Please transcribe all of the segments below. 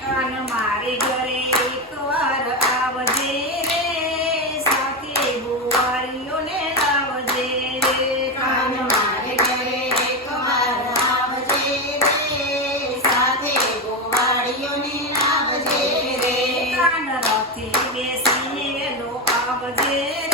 કાન મારે ઘરે એકવાર આવજે રે સાથે બુવારીઓને લાવજે કાન મારે ઘરે એકવાર આવજે રે સાથે બુવારીઓને લાવજે રે કાન રથે બેસીએ લો આવજે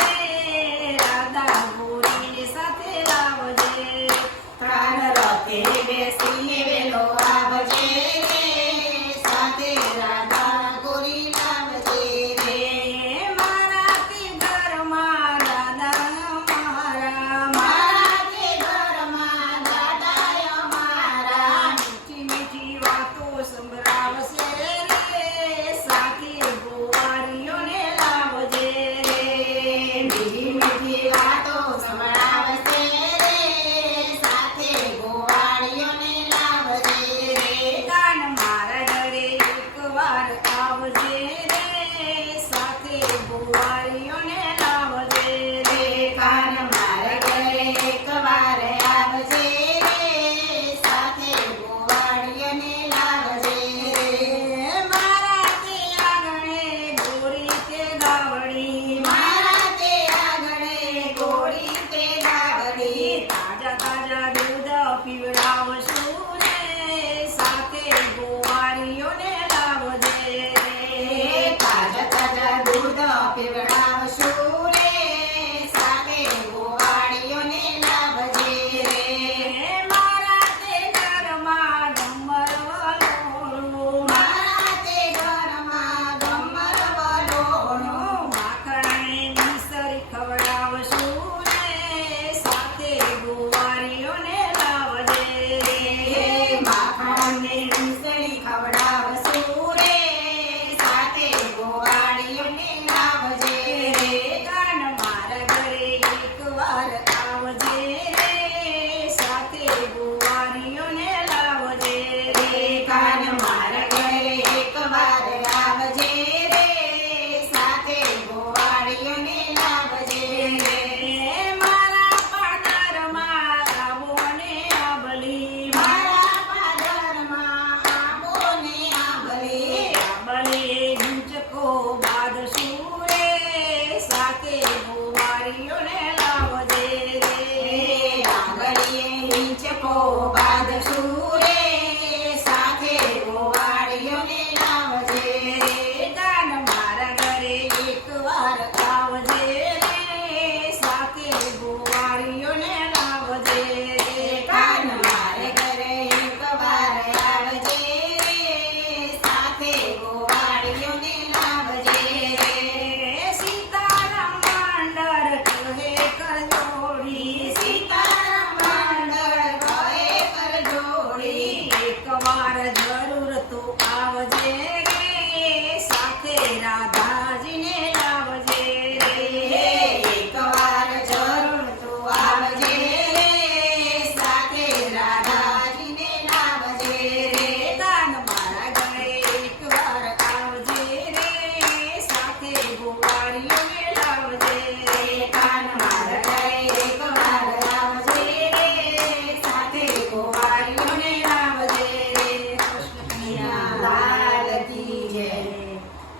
Mariona